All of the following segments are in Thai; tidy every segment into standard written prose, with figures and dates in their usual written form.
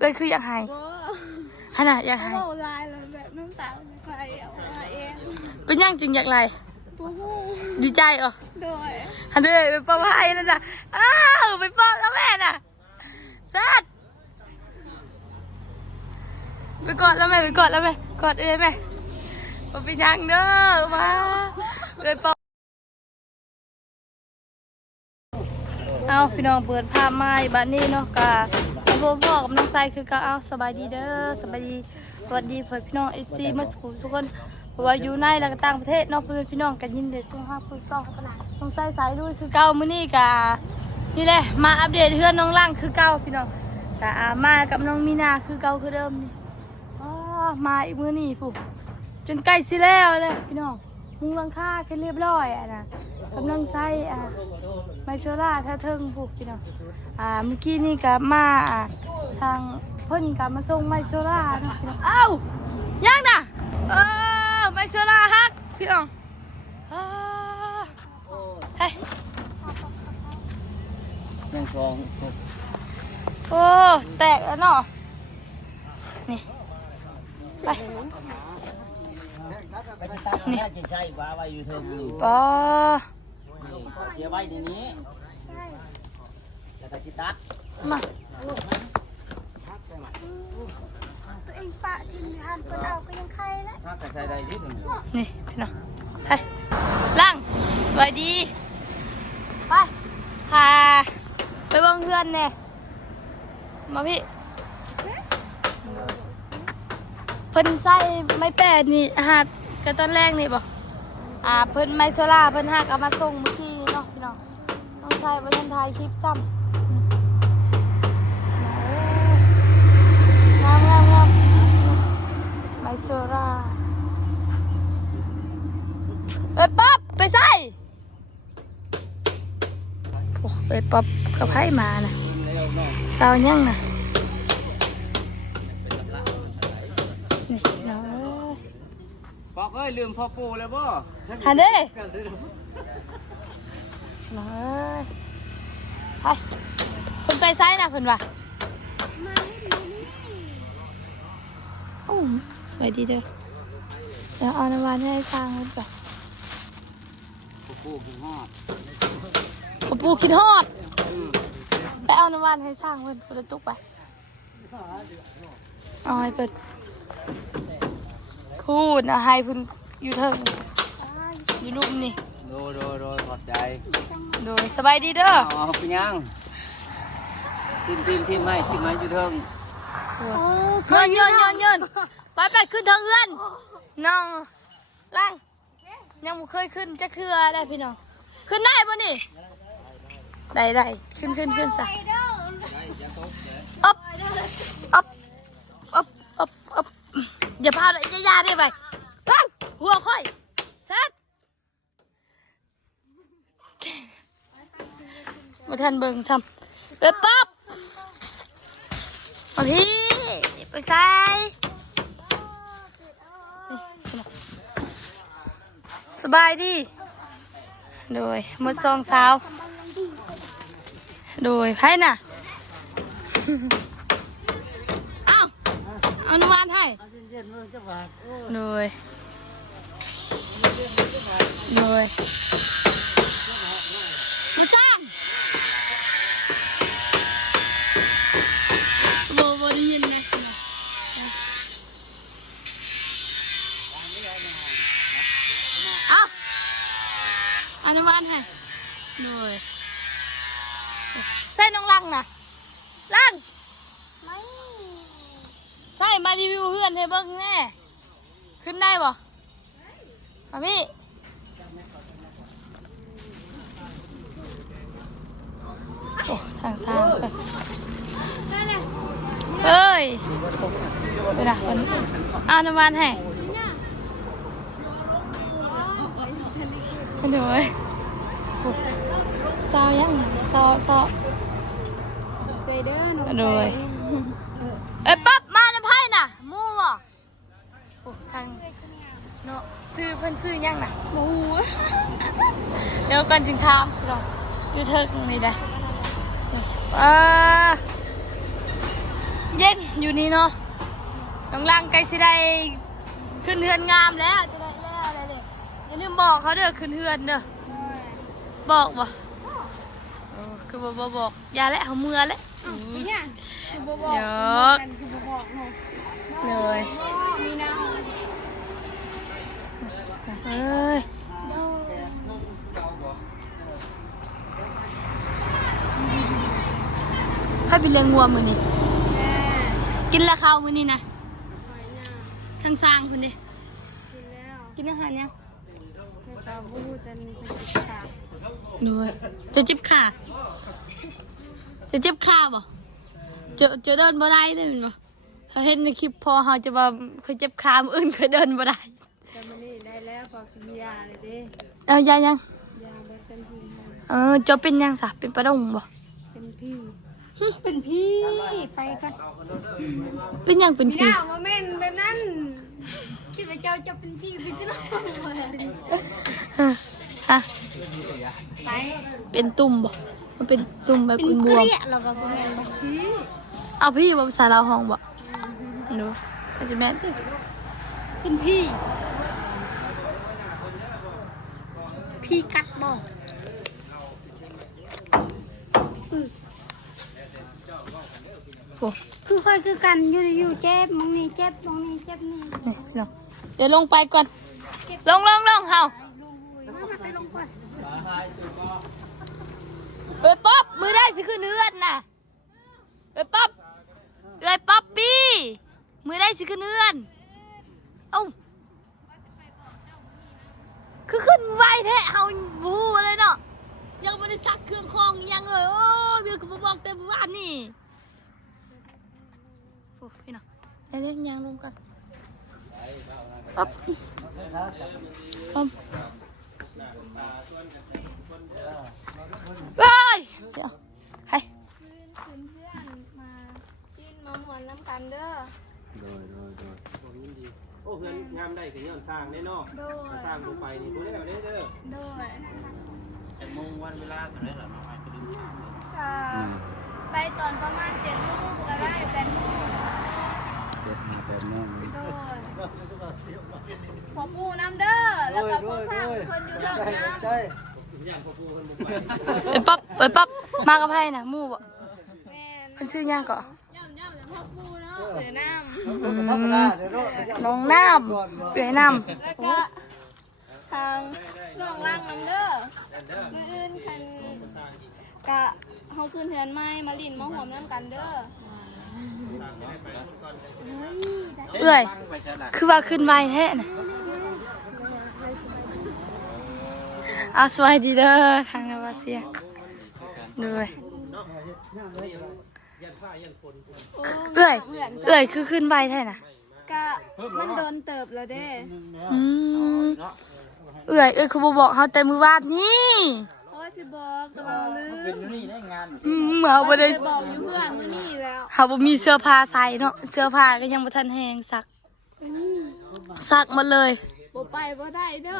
เอ้ยคืออยากให้ขนาดอยากให้ เอาลายแล้วแบบน้ำตาใครเอามาเอง เป็นยังจึงอยากไร ปูหู ดีใจเหรอ โดย ฮันเดยไปป้อมให้แล้วนะอ้าวไปป้อมแล้วแม่น่ะซัดไปกอดแล้วแม่ไปกอดแล้วแม่กอดเอ้ยแม่มาเป็นยังเด้อมาเลยป้อมเอาพี่น้องเปิดภาพมาบ้านนี้เนาะกะพ่อกับน้องไซคือก็เอาสบายดีเด้อสบายดีสวัสดีเพื่อนพี่น้องเอซีมาสกูทุกคนเพราะว่าอยู่ในและก็ต่างประเทศเนาะเพื่อนพี่น้องกันยินเด็ดช่วง5 คุย2ขนาดน้องไซสายลุยคือเก่ามื้อนี้กะนี่แหละมาอัปเดตเฮือนน้องล่างคือเก่าพี่น้องกะมากับน้องมีนาคือเก่าคือเดิมนี่อ๋อมาอีกมื้อนี้ผู้จนใกล้สิแล้วเลยพี่น้องมุงหลังคากันเรียบร้อยอ่ะนะกำลังใส่ไมโซล่าท่าเทิงผู้พี่น้องเมื่อกี้นี่ก็มาทางเพิ่นก็มาส่งไมโซล่าเนาะพี่น้องอ้าวยังน่ะไมโซล่าฮักพี่น้องเฮ้ยยังฟอง โอ้แตกแล้วเนาะนี่ไปนี่จะใช่ว่าไว้อยู่เทิงอยู่ ปอ เสียไว้ในนี้แล้วก็ชิตัด มา ตัวเองปะทิมหันคนเอาก็ยังใครแล้ว ถ้าก็ใช้ได้ดิ นี่พี่น้องเฮ้ยล่างสวัสดีไปพาไปเบิ่งเพื่อนเนี่ยมาพี่เพิ่นใส่ไม้แปดนี่หักกันตอนแรกนี่บ่เพิ่นไมโซล่าเพิ่นหักเอามาส่งเมื่อกี้เนาะพี่น้องต้องใช้ไว้ทันถ่ายคลิปซ้ำงามไมโซล่าปั๊บไปใส่โอ้ปั๊บกับไผมาน่ะสาวยังน่ะนี่เนาะ ปอกเอ้ยลืมพ่อปู่แล้วบ่ หันเด้เนาะไปเพิ่นไปไซน่ะเพิ่นว่าโอ้สวัสดีเด้อเดี๋ยวเอาน้ำหวานให้สร้างเพิ่นไป พ่อปู่กินฮอด พ่อปู่คิดฮอดไปเอาน้ำหวานให้สร้างเพิ่นเพิ่นตุกไปเอาให้เพิ่นพูดนะให้เพิ่นอยู่เทิงอยู่รูปนี่ โดยขอบใจ โดยสบายดีเด้อ เอาไปยังทีมให้อยู่เทิง เงินไปขึ้นทางเอื้อนน้องล่างยังบ่เคยขึ้นจะคือได้พี่น้องขึ้นได้บ่นี่ได้ขึ้นซะอ๊อบอย่าพาเลยอย่าได้ไปตั้งหัวค่อยเสร็จมาทันเบิ่งซ้ำเป๊บปั๊บมาพี่ไปใส่สบายดีโดยหมดซองสาวโดยไพ่น่ะเอาน้ำมันให้โดยมาสร้างโบได้ยินนะเอาน้ำมันให้โดยใส่น้องลังน่ะลังใส่มารีวิวเพื่อนให้เบิ้งแน่ขึ้นได้บ่มาพี่โอ้ทางซ้ายไปเฮ้ยไปนะคนเอาน้ำมันให้เดี๋ยวซาวยังซาวใจเด้อหนู โดยปั๊บมาน้ำไผ่น่ะมูบ่โอ้ทางเนาะซื้อเพิ่นซื้อยังน่ะหมูเดี๋ยวก่อนจึงถามเราอยู่เทิงนี่ได้ เย็นอยู่นี่เนาะน้องลังใกล้สิได้ขึ้นเฮือนงามแล้วจะได้แล้วอะไรเนี่ยอย่าลืมบอกเขาเด้อขึ้นเฮือนเด้อบอกบ่คือบอกอย่าและเขาเมื่อแล้ว เนี่ยคือบ่บอก เยอะ กันคือบ่บอกเนาะ เลย มีนา เอ้ยให้ไปเลี้ยงวัวมือนี่กินแล้วข้าวมือนี่นะทั้งสร้างคุณดิกินอาหารยังด้วยจะจิบขาจะจิบขาบ่จะเดินบ่ได้เลยมั้ยเขาเห็นในคลิปพอเขาจะว่าเคยเจ็บขามืออื่นเคยเดินบ่ได้ แต่มันนี่ได้แล้วพอกินยาเลยเด้ เอายายัง ยาเบิดเป็นพี่ จะเป็นยังสะเป็นปลาดงบ่ เป็นพี่เป็นพี่ไปกัน เป็นยังเป็น มี พี่ หน้ามาเม่นแบบนั้นคิดว่าเจ้าจะเป็นพี่เป็นสิเนาะ ฮะ ไป เป็นตุ่มบ่มันเป็นตุ่มแบบ เป็น บ เก วม ลียแล้วก็บ่แม่นบ่พี่ เอาพี่บ่ภาษาลาวห้องบ่ดูอาจจะแม่นดิ เป็นพี่พี่กัดบ่ โอ้ คือค่อยคือกันอยู่เจ็บมองนี่เจ็บมองนี่เจ็บนี่ นี่ลงเดี๋ยวลงไปก่อนลงเฮา มาไปลงก่อน เอ้ยป๊อปมือได้สิขึ้นเฮือนน่ะเอ้ยป๊อปปี้มือได้สิขึ้นเฮือนเอ้าคือขึ้นไวแท้เฮาบูเลยเนาะยังบ่ได้ซักเครื่องคองยังเลยโอ้ยเดี๋ยวก็บ่บอกแต่เมื่อวานนี่โอ้พี่น้องเดี๋ยวยังลงกันป๊อปเฮ้ยเดี๋ยวให้ เพื่อนมากินมาหมวนน้ำกันเด้อ โอ้เพื่อนงามได้ถึงย้อนสร้างแน่นอน โดย สร้างลงไปนี่รู้แล้วเด้อ โดย จะมงวันเวลาเท่าไหร่ล่ะน้องไอ้คือ ไปตอนประมาณ7 โมงก็ได้8 โมงโดยพอปูน้ำเด้อแล้วก็พ่อสร้างคนอยู่เทิงน้ำ อย่างพ่อปู่เพิ่นบ่ไป เอ้ยป๊อปมากับไพ่นะหมู่บ่ แม่น มันชื่อย่างก่อน ย่ำแล้วพ่อปูเนาะเสือน้ำ น้องน้ำเปื่อยน้ แล้วก็ทางน้องล่างน้ำเด้อมื้ออื่นคันกะเฮาคืนเทือนไม้มาลิ้นมาหอมน้ำกันเด้อ ำเอ้ยคือว่าขึ้นไวแท้น่ะเอาสวัสดีเด้อทางนาวาเซียด้วยเอ้ยคือขึ้นไวแท้น่ะ กะมันโดนเติบแล้วเด้ อืมเอ้ยคือบ่บอกเฮาแต่มื้อวานนี้ เพราะว่าสิบอกแต่ว่าลืม เป็นนี่ได้งาน เฮาบ่ได้ ไปบอกอยู่เพื่อนมื้อนี้แล้ว เฮาบ่มีเสื้อผ้าใส่เนาะเสื้อผ้าก็ยังบ่ทันแห้งซักหมดเลย บ่ไปบ่ได้เด้อ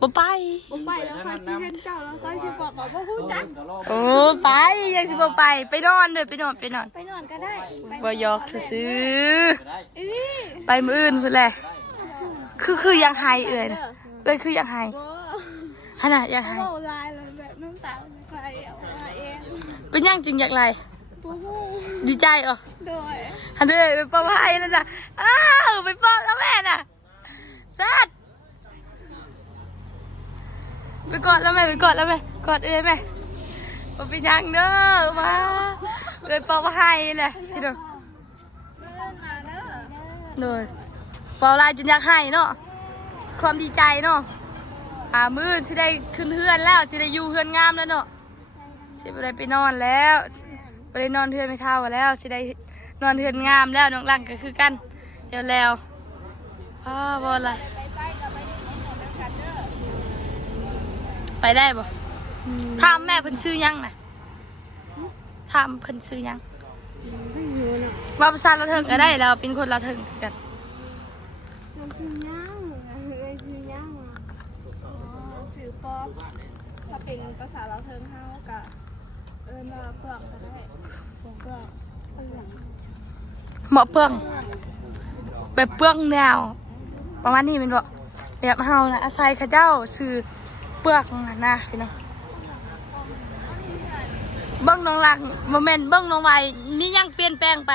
บ่ไป บ่ไปแล้วค่อยสิเห็นเจ้าแล้วค่อยสิบอกว่าบ่ฮู้จัก โอ้ไปยังสิบ่ไปนอนเด้อไปนอน ไปนอนก็ได้ไป บ่ยอกซื่อ เอ้ย ๆไปมื้ออื่นพุ่นแหละคือยังไห้เอ้ยน่ะเอ้ยคือยังไห้ บ่ หั่นน่ะอยากไห้ เว้าลายแล้วแบบน้ำตาไหลออกมาเอง เป็นหยังจึงอยากไล่ บ่ฮู้ ดีใจเหรอ โดย หันเด้อไปป้อมให้แล้วน่ะอ้าวไปป้อมแล้วแม่น่ะซัดไปกอดแล้วแม่กอดเอ้ยแม่บ่เป็นหยังเด้อมาเลยป้อมให้เลยพี่น้อง เดินมาเด้อ เลยเป่าลายจนอยากให้เนาะความดีใจเนาะมื้อสิได้ขึ้นเฮือนแล้วสิได้อยู่เฮือนงามแล้วเนาะสิบ่ได้ไปนอนแล้วบ่ได้นอนเฮือนไม่เท่าแล้วสิได้นอนเฮือนงามแล้วน้องหลังก็คือกันเดี๋ยวแล้วบ่อะไรไปได้บ่ถามแม่เพิ่นซื้อหยังน่ะถามเพิ่นซื้อหยังว่าภาษาละเทิงก็ได้แล้วเป็นคนละเทิงคือกัน มันคือย่างคือย่างสื่อป๊อปถ้าเป็นภาษาเราวเทิงเฮากะมาเปลือกก็ได้เปลือก เหมาะเปลืองแบบเปลืองแนวประมาณนี้เป็นบ่แบบเฮานะอาศัยเขาเจ้าซื้อเปลือกนะพี่น้องเบิ้งน้องหลังโมเมนต์เบิ้งน้องไวนี่ยังเปลี่ยนแปลงไป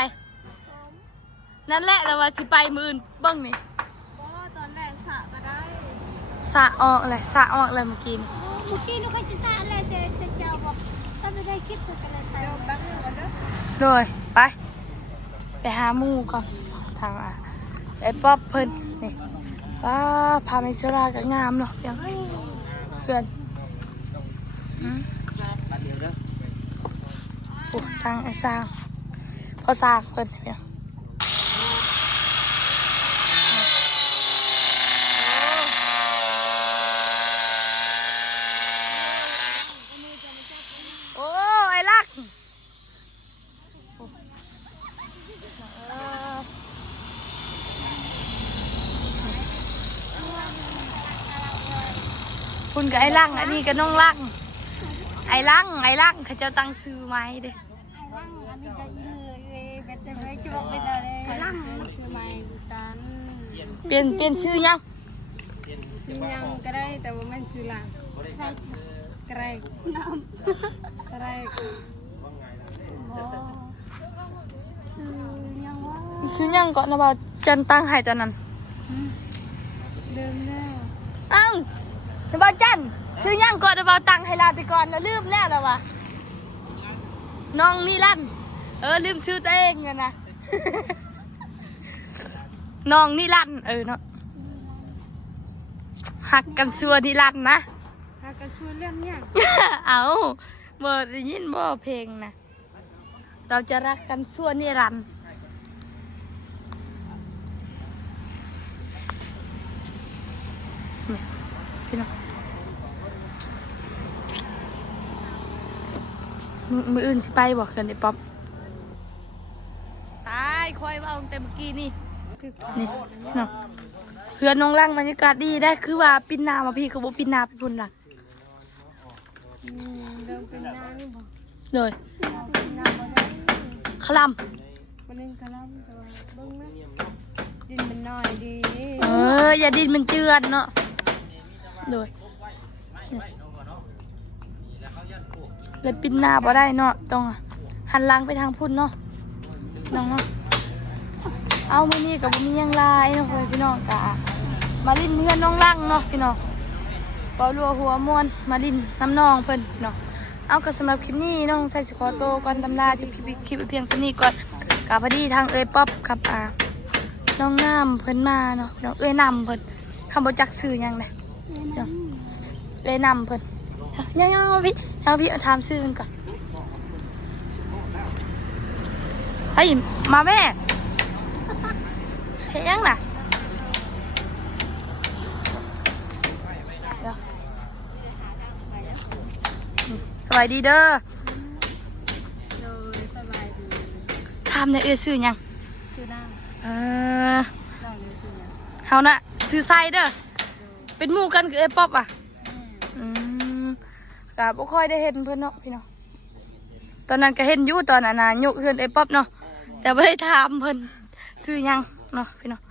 นั่นแหละเราว่าสิไปมื้ออื่นเบิ้งนี่ ก็ตอนแรกสระก็ได้ สะออกอะไรสะออกอะไรเมื่อกี้นี่ เมื่อกี้หนูก็จะสระอะไรจะเจ้าบอกถ้าไม่ได้คิดจะกันเลยไปบ้างกันเด้อ โดยไปหาหมู่ก่อนทางไอ้ป๊อบเพิ่นนี่ว้าพาไปเชราก็งามเนาะยังเพื่อนบัดเดียวเด้อ โอ้ทางไอ้สร้างพอสร้างเพิ่นเนี่ยโอ้ไอ้ลักคุณกับไอ้ลังอันนี้กับน้องลังไอ้ลังเขาจะตั้งซื้อไม้เด้ ไอ้ร่างอันนี้จะยืดเป็นจะไม่จะบอกเป็นอะไรไอ้ร่างชื่อไม้จัน เปลี่ยนชื่อยัง ชื่อยังก็ได้แต่ว่าไม่ชื่อหลังไกรน้ำไกรชื่อยังว่า ซื้อยังก่อนนะบ่าวจันตั้งให้ตอนนั้น เดิมแล้ว อ้าวนะบ่าวจันซื้อยังก่อนนะบ่าวตั้งให้ลาติก่อนแล้วลืมแล้วล่ะวะน้องนิรันดร์ลืมชื่อตัวเองกันนะ น้องนิรันดร์เนาะหักกันซัวนิรันดร์นะ หากระชวนเรื่องเนี่ย เอาเมื่อได้ยินบ่เพลงนะเราจะรักกันซัวนิรันดร์นี่พี่น้องมืออื่นสิไปบอกกันไอ้ป๊อปตายคอยว่าเต็มอกี้นี่นี่พี่น้องเพื่อนน้องร่างบรรยากาศดีได้คือว่าปินนามาพี่เขาบอกปินนาไปพุ่นหลัง เดิมเป็นน้ำนี่บอก เลย เป็นน้ำบ่ได้ คล วันนึงกะล่ำตัวเบิ้งนะดินมันน้อยดี ำอย่าดินมันเจือนเนาะเลยเลยปินนาบ่ได้เนาะต้องหันหลังไปทางพุ่นเนาะน้องเนาะเอามื้อนี้กับมีหยังลายเนาะพี่น้องกะมาลิ้นเฮือนน้องร่างเนาะพี่น้องเป่ารัวหัวมวนมาลิ้นน้ำนองเพิ่นเนาะเอาก็สำหรับคลิปนี้น้องใส่สกอโตก่อนตำราจะคลิปเพียงสนี้ก่อนกะพอดีทางเอ้ยป๊อปกับน้องน้ำเพิ่นมาเนาะน้องเอ้ยน้ำเพิ่นคำบ่จักชื่อหยังนะเอ้ยน้ำเพิ่นยังพี่ทางพี่ถามชื่อเพิ่นก่อนเฮ้ยมาแม่เฮ็ดยังน่ะเดี๋ยวสวัสดีเด้อ โดยสบายดี ถามในเอ้ยชื่อหยัง ชื่อน้ เออ ำน้องเลยชื่อยัง เฮาน่ะซื้อไส้เด้อเป็นหมู่กันกับเอ้ยป๊อปอ่ะก็บ่ค่อยได้เห็นเพิ่นเนาะพี่น้องตอนนั้นก็เห็นอยู่ตอนนั้นน่ะยกเฮือนเอ้ยป๊อปเนาะแต่บ่ได้ถามเพิ่นซื้อหยังเนาะพี่น้อง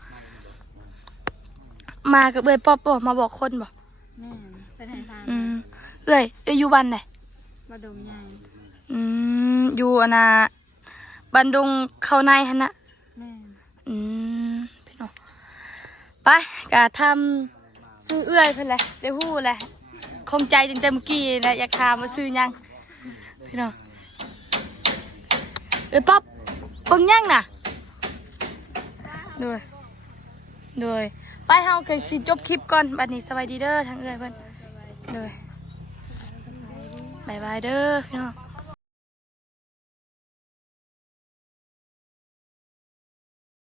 มากับเอ้ยป๊อปบ่มาบอกคนบ่ แม่เป็นไหนทาง เอ้ยอยู่บ้านไหน มาดมใหญ่ อยู่อันน่ะบ้านดงเข้าในหั่นน่ะ แม่ พี่น้องไปกะทำซื้อเอื้อยเพิ่นแหละได้ฮู้แหละคงใจตั้งแต่เมื่อกี้นะอยากถามว่าซื้อหยังพี่น้องเอ้ยป๊อปเบิ่งยังน่ะด้วยไปเฮาก็สิจบคลิปก่อนบัดนี้สวัสดีเด้อทางเอื้อยเพิ่นด้วยบ๊ายบายเด้อพี่น้อง